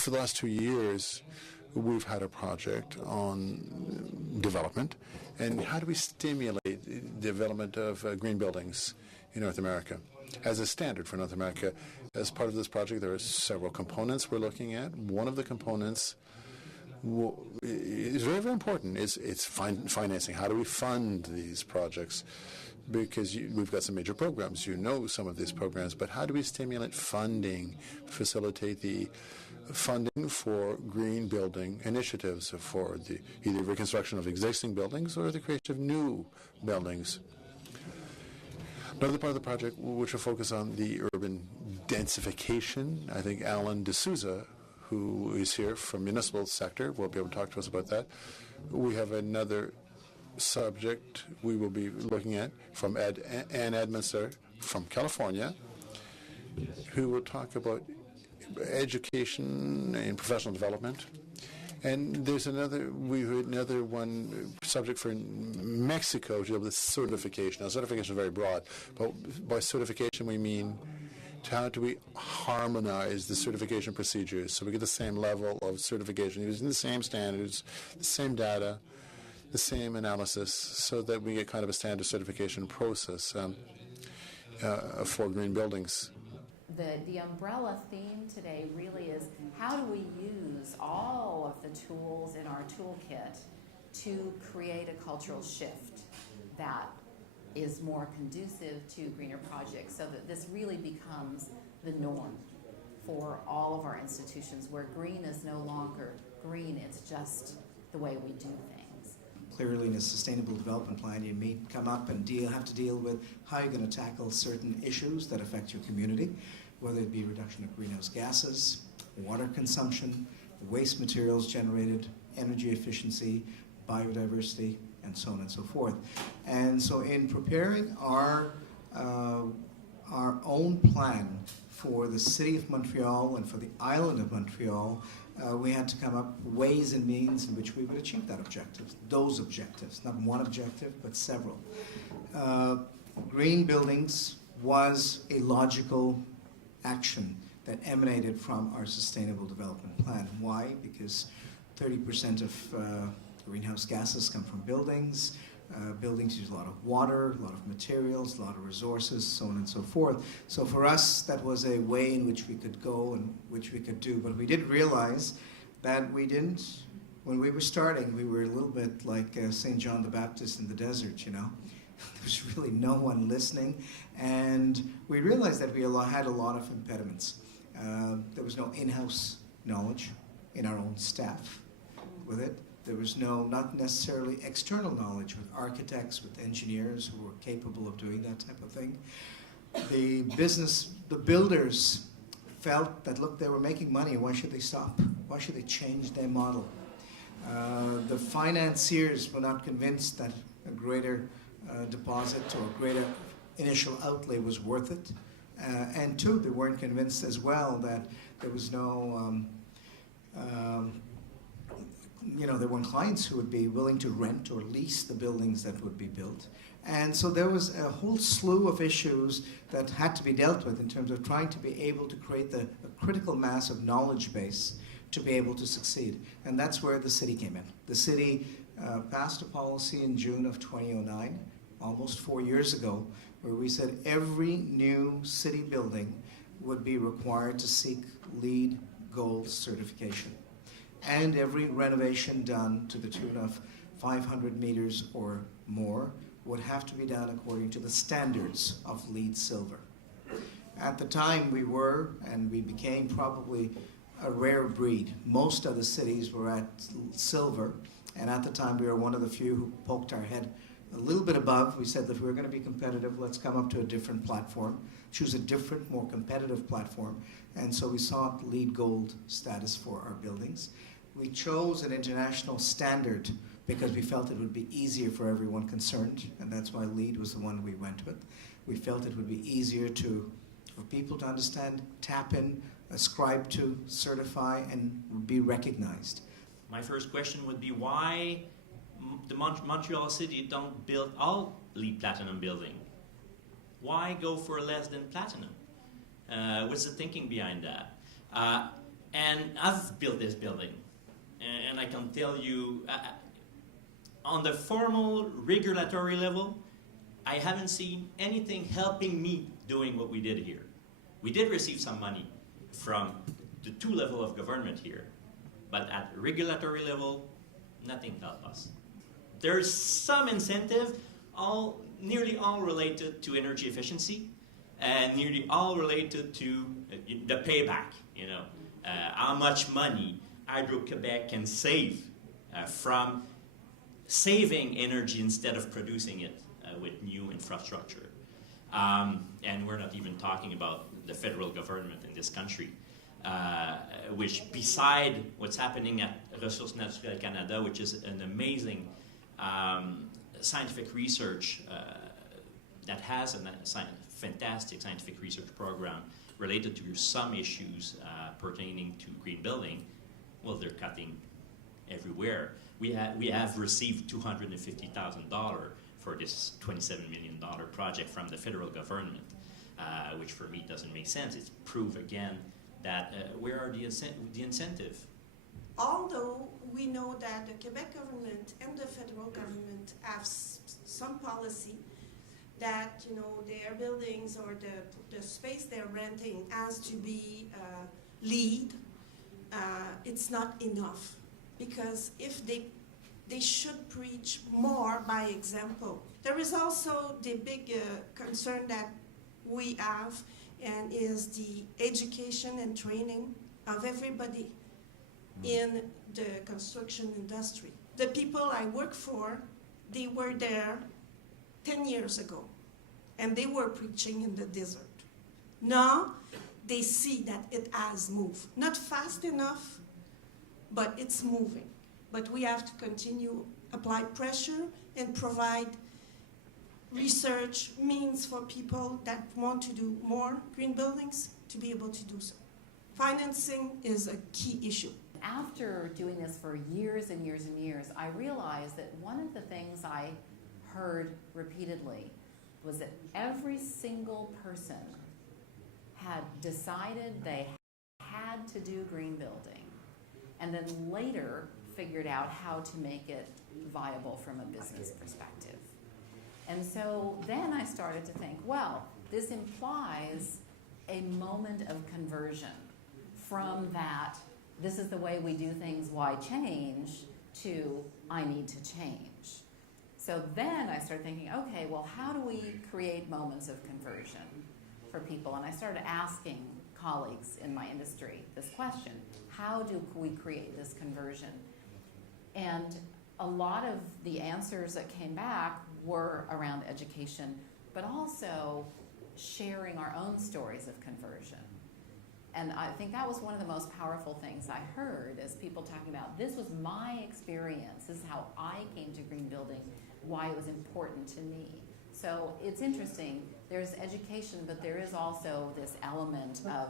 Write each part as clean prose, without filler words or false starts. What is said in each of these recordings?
For the last 2 years, we've had a project on development and how do we stimulate the development of green buildings in North America as a standard for North America. As part of this project, there are several components we're looking at. One of the components is very, very important. It's financing. How do we fund these projects? Because we've got some major programs. You know some of these programs, but how do we stimulate funding, facilitate the funding for green building initiatives for the either reconstruction of existing buildings or the creation of new buildings? Another part of the project which will focus on the urban densification. I think Alan D'Souza, who is here from municipal sector, will be able to talk to us about that. We have another subject we will be looking at from Ann Edminster from California, who will talk about education and professional development. And there's another one subject for Mexico to deal with certification. Now, certification is very broad, but by certification we mean how do we harmonize the certification procedures so we get the same level of certification using the same standards, the same data, the same analysis, so that we get kind of a standard certification process for green buildings. The umbrella theme today really is how do we use all of the tools in our toolkit to create a cultural shift that is more conducive to greener projects so that this really becomes the norm for all of our institutions where green is no longer green, it's just the way we do things. Clearly in a sustainable development plan you may come up and have to deal with how you're going to tackle certain issues that affect your community, whether it be reduction of greenhouse gases, water consumption, waste materials generated, energy efficiency, biodiversity, and so on and so forth. And so in preparing our own plan for the City of Montreal and for the island of Montreal, we had to come up with ways and means in which we would achieve that objective, those objectives, not one objective, but several. Green buildings was a logical action that emanated from our sustainable development plan. Why? Because 30% of greenhouse gases come from buildings. Buildings use a lot of water, a lot of materials, a lot of resources, so on and so forth. So for us, that was a way in which we could go and which we could do. But we did realize that we didn't, when we were starting, we were a little bit like St. John the Baptist in the desert, you know. There was really no one listening. And we realized that we had a lot of impediments. There was no in-house knowledge in our own staff with it. There was not necessarily external knowledge with architects, with engineers who were capable of doing that type of thing. The builders felt that, look, they were making money, why should they stop? Why should they change their model? The financiers were not convinced that a greater deposit or a greater initial outlay was worth it. And two, they weren't convinced as well that there was no there weren't clients who would be willing to rent or lease the buildings that would be built. And so there was a whole slew of issues that had to be dealt with in terms of trying to be able to create a critical mass of knowledge base to be able to succeed. And that's where the city came in. The city passed a policy in June of 2009, almost 4 years ago, where we said every new city building would be required to seek LEED Gold certification. And every renovation done to the tune of 500 meters or more would have to be done according to the standards of LEED Silver. At the time we became probably a rare breed. Most other cities were at silver, and at the time we were one of the few who poked our head a little bit above. We said that if we're going to be competitive, let's come up to a different platform, choose a different, more competitive platform. And so we sought LEED Gold status for our buildings. We chose an international standard because we felt it would be easier for everyone concerned, and that's why LEED was the one we went with. We felt it would be easier for people to understand, tap in, ascribe to, certify, and be recognized. My first question would be why the Montreal City don't build all LEED Platinum building? Why go for less than Platinum? What's the thinking behind that? And I've built this building, and I can tell you, on the formal regulatory level, I haven't seen anything helping me doing what we did here. We did receive some money from the two levels of government here, but at regulatory level, nothing helped us. There's some incentive, nearly all related to energy efficiency, and nearly all related to the payback. How much money Hydro-Quebec can save from saving energy instead of producing it with new infrastructure. And we're not even talking about the federal government in this country, which beside what's happening at Ressources Naturelles Canada, which is an amazing scientific research that has a fantastic scientific research program related to some issues pertaining to green building, well, they're cutting everywhere. We have received $250,000 for this $27 million project from the federal government, which for me doesn't make sense. It's proof again that where are the incentive? Although we know that the Quebec government and the federal government have some policy that their buildings or the space they're renting has to be LEED, it's not enough, because if they should preach more by example. There is also the big concern that we have, and is the education and training of everybody in the construction industry. The people I work for, they were there 10 years ago, and they were preaching in the desert. Now, they see that it has moved. Not fast enough, but it's moving. But we have to continue, apply pressure, and provide research means for people that want to do more green buildings to be able to do so. Financing is a key issue. After doing this for years and years and years, I realized that one of the things I heard repeatedly was that every single person had decided they had to do green building, and then later figured out how to make it viable from a business perspective. And so then I started to think, well, this implies a moment of conversion from that, this is the way we do things, why change, to I need to change. So then I started thinking, okay, well, how do we create moments of conversion for people? And I started asking colleagues in my industry this question: how do we create this conversion? And a lot of the answers that came back were around education, but also sharing our own stories of conversion. And I think that was one of the most powerful things I heard, as people talking about, this was my experience, this is how I came to green building, why it was important to me. So it's interesting, there's education, but there is also this element of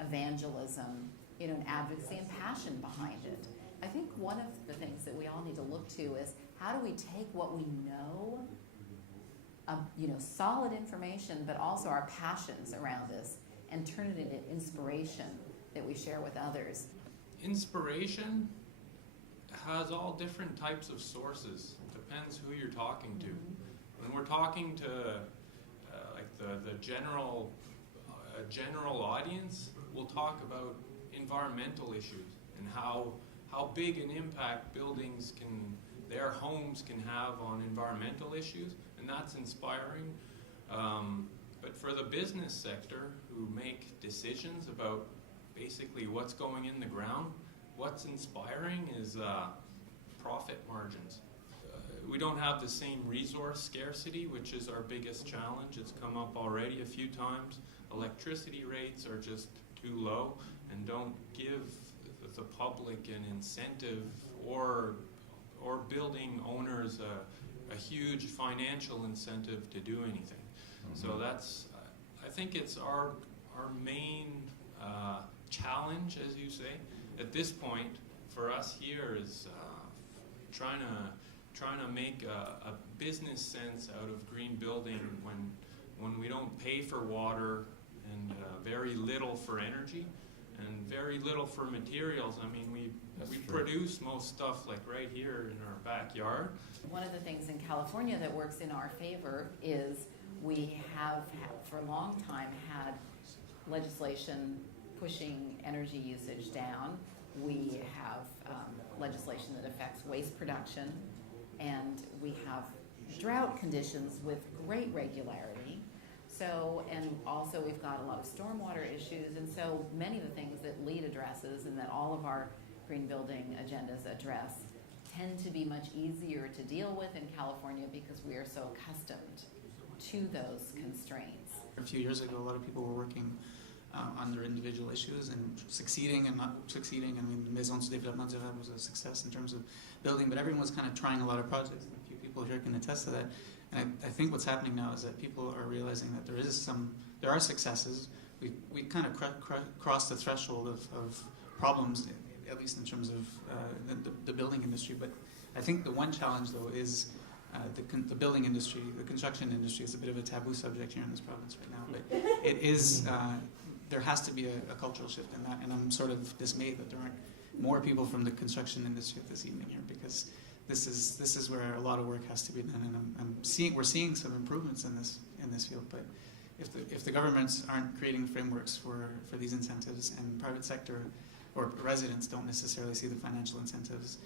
evangelism, and advocacy and passion behind it. I think one of the things that we all need to look to is, how do we take what we know, solid information, but also our passions around this, and turn it into inspiration that we share with others. Inspiration has all different types of sources. Depends who you're talking to. When we're talking to the general audience, we'll talk about environmental issues and how big an impact their homes can have on environmental issues, and that's inspiring. But for the business sector, who make decisions about basically what's going in the ground, what's inspiring is profit margins. We don't have the same resource scarcity, which is our biggest challenge. It's come up already a few times. Electricity rates are just too low and don't give the public an incentive or building owners a huge financial incentive to do anything. So that's, I think it's our main challenge, as you say, at this point for us here is trying to make a business sense out of green building when we don't pay for water and very little for energy, and very little for materials. I mean, we produce most stuff like right here in our backyard. One of the things in California that works in our favor is we have for a long time had legislation pushing energy usage down. We have legislation that affects waste production, and we have drought conditions with great regularity. So, and also we've got a lot of stormwater issues, and so many of the things that LEED addresses and that all of our green building agendas address tend to be much easier to deal with in California because we are so accustomed to those constraints. A few years ago, a lot of people were working on their individual issues and succeeding and not succeeding. I mean, Maisons de Développement Durable was a success in terms of building, but everyone was kind of trying a lot of projects. And a few people here can attest to that. And I think what's happening now is that people are realizing that there are successes. We kind of crossed the threshold of problems, at least in terms of the building industry. But I think the one challenge, though, is the building industry, the construction industry is a bit of a taboo subject here in this province right now. But it is, there has to be a cultural shift in that. And I'm sort of dismayed that there aren't more people from the construction industry this evening here, because this is where a lot of work has to be done. And we're seeing some improvements in this field. But if the governments aren't creating frameworks for these incentives, and private sector or residents don't necessarily see the financial incentives,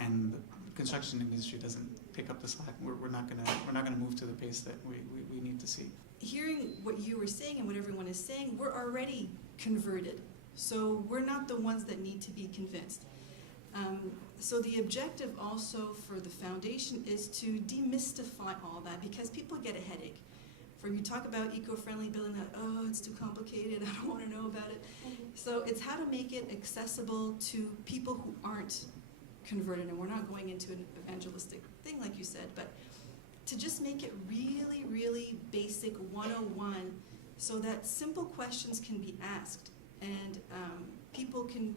and the construction industry doesn't pick up the slack, we're not gonna move to the pace that we need to see. Hearing what you were saying and what everyone is saying, we're already converted, so we're not the ones that need to be convinced. So the objective also for the foundation is to demystify all that, because people get a headache. For you talk about eco-friendly building, oh, it's too complicated, I don't want to know about it. So it's how to make it accessible to people who aren't converted, and we're not going into an evangelistic thing like you said, but to just make it really, really basic 101, so that simple questions can be asked, and people can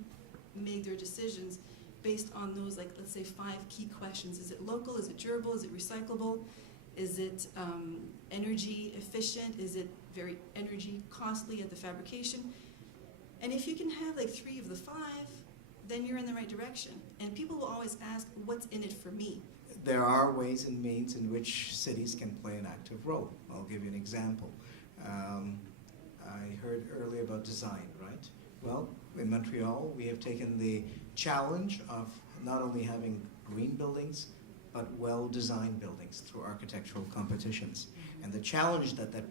make their decisions based on those, like, let's say 5 key questions. Is it local? Is it durable? Is it recyclable? Is it energy efficient? Is it very energy costly at the fabrication? And if you can have like 3 of the 5, then you're in the right direction. And people will always ask, what's in it for me? There are ways and means in which cities can play an active role. I'll give you an example. I heard earlier about design, right? Well, in Montreal, we have taken the challenge of not only having green buildings, but well-designed buildings through architectural competitions. And the challenge that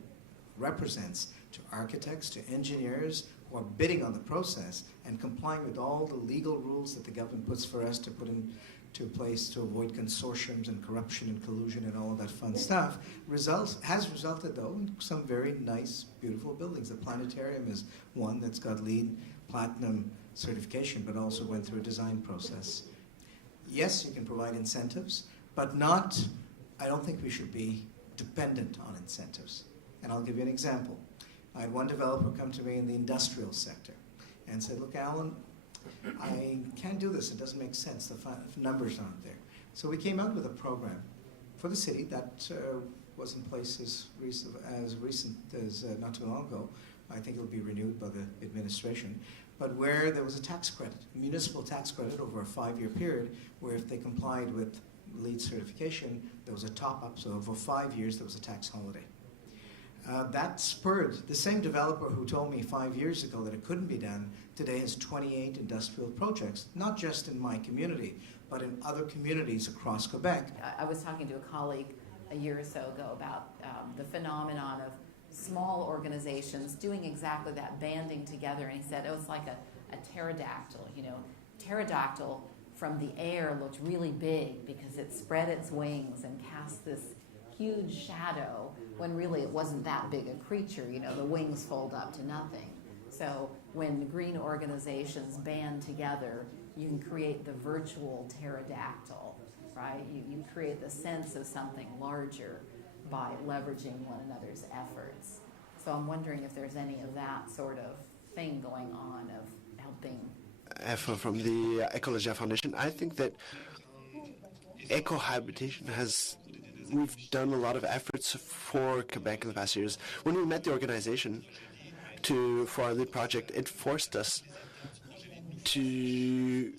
represents to architects, to engineers who are bidding on the process and complying with all the legal rules that the government puts for us to put into place to avoid consortiums and corruption and collusion and all of that fun stuff, has resulted, though, in some very nice, beautiful buildings. The planetarium is one that's got LEED Platinum certification, but also went through a design process. Yes, you can provide incentives, but not, I don't think we should be dependent on incentives. And I'll give you an example. I had one developer come to me in the industrial sector and said, look, Alan, I can't do this. It doesn't make sense. The numbers aren't there. So we came out with a program for the city that was in place as recent as not too long ago. I think it'll be renewed by the administration. But where there was a tax credit, a municipal tax credit over a 5-year period, where if they complied with LEED certification, there was a top-up. So over 5 years, there was a tax holiday. That spurred the same developer who told me 5 years ago that it couldn't be done, today has 28 industrial projects, not just in my community, but in other communities across Quebec. I was talking to a colleague a year or so ago about the phenomenon of small organizations doing exactly that, banding together, and he said, oh, it's like a pterodactyl. You know, pterodactyl from the air looked really big because it spread its wings and cast this huge shadow when really it wasn't that big a creature. You know, the wings fold up to nothing. So when green organizations band together, you can create the virtual pterodactyl, right? You create the sense of something larger by leveraging one another's efforts. So I'm wondering if there's any of that sort of thing going on of helping. From the Ecologia Foundation, I think that Cohabitation we've done a lot of efforts for Quebec in the past years. When we met the organization for our lead project, it forced us to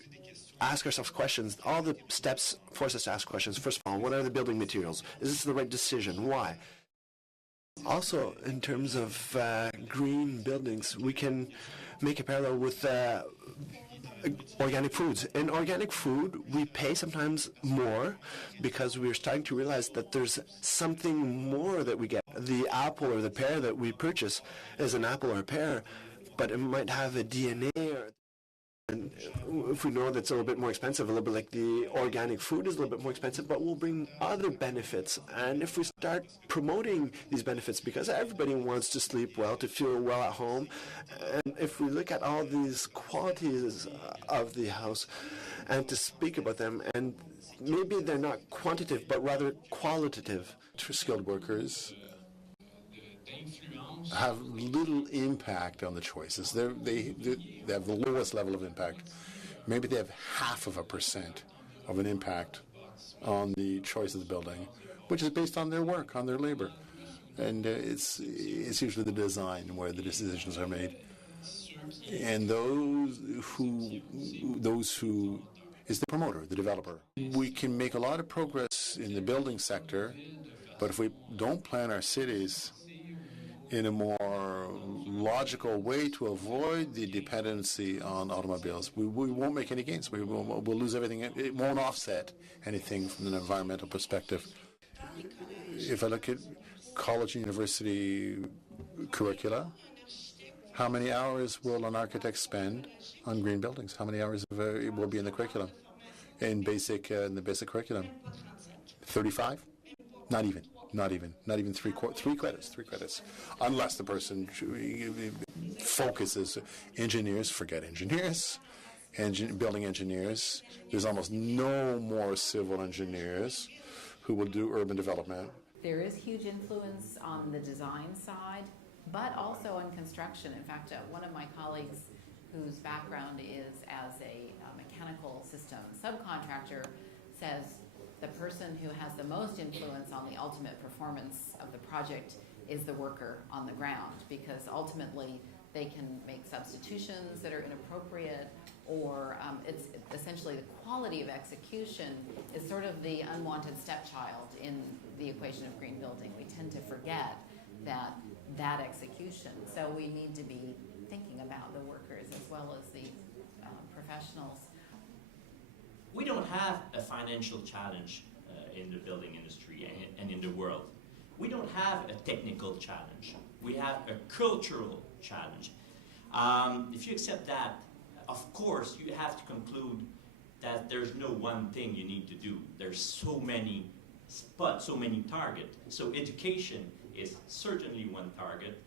ask ourselves questions. All the steps force us to ask questions. First of all, what are the building materials? Is this the right decision? Why? Also, in terms of green buildings, we can make a parallel with organic foods. In organic food, we pay sometimes more because we're starting to realize that there's something more that we get. The apple or the pear that we purchase is an apple or a pear, but it might have a DNA or and if we know that's a little bit more expensive, a little bit like the organic food is a little bit more expensive, but will bring other benefits. And if we start promoting these benefits, because everybody wants to sleep well, to feel well at home, and if we look at all these qualities of the house and to speak about them, and maybe they're not quantitative, but rather qualitative. For skilled workers have little impact on the choices. They have the lowest level of impact. Maybe they have 0.5% of an impact on the choice of the building, which is based on their work, on their labor. And it's usually the design where the decisions are made. And those who is the promoter, the developer. We can make a lot of progress in the building sector, but if we don't plan our cities in a more logical way to avoid the dependency on automobiles, we won't make any gains. We'll lose everything. It won't offset anything from an environmental perspective. If I look at college and university curricula, how many hours will an architect spend on green buildings? How many hours will be in the curriculum? In the basic curriculum? 35? Not even three credits. Unless the person focuses engineers, forget engineers. Building engineers, there's almost no more civil engineers who will do urban development. There is huge influence on the design side, but also on construction. In fact, one of my colleagues whose background is as a mechanical system subcontractor says the person who has the most influence on the ultimate performance of the project is the worker on the ground, because ultimately they can make substitutions that are inappropriate, or it's essentially the quality of execution is sort of the unwanted stepchild in the equation of green building. We tend to forget that execution. So we need to be thinking about the workers as well as the professionals. We don't have a financial challenge in the building industry and in the world. We don't have a technical challenge. We have a cultural challenge. If you accept that, of course, you have to conclude that there's no one thing you need to do. There's so many spots, so many targets. So education is certainly one target.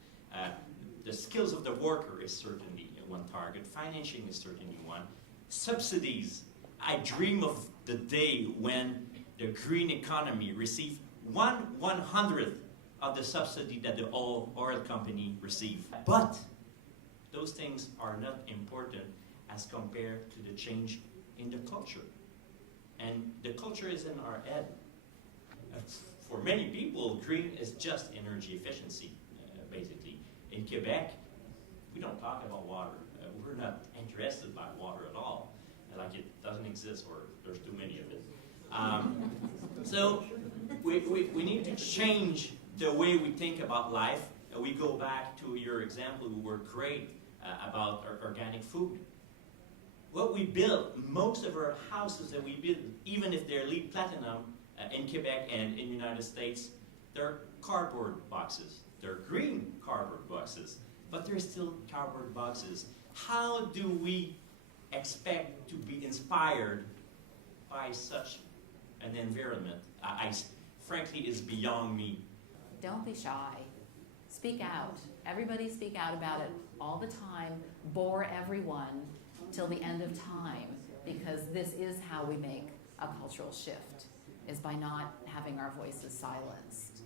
The skills of the worker is certainly one target. Financing is certainly one. Subsidies. I dream of the day when the green economy receives 1/100th of the subsidy that the oil company receive. But those things are not important as compared to the change in the culture. And the culture is in our head. For many people, green is just energy efficiency, basically. In Quebec, we don't talk about water. We're not interested by water at all. Like it doesn't exist, or there's too many of it. So we need to change the way we think about life. We go back to your example, who were great about our organic food. What we build, most of our houses that we build, even if they're LEED Platinum in Quebec and in the United States, they're cardboard boxes. They're green cardboard boxes, but they're still cardboard boxes. How do we expect to be inspired by such an environment? Frankly, is beyond me. Don't be shy. Speak out. Everybody speak out about it all the time. Bore everyone till the end of time, because this is how we make a cultural shift, is by not having our voices silenced.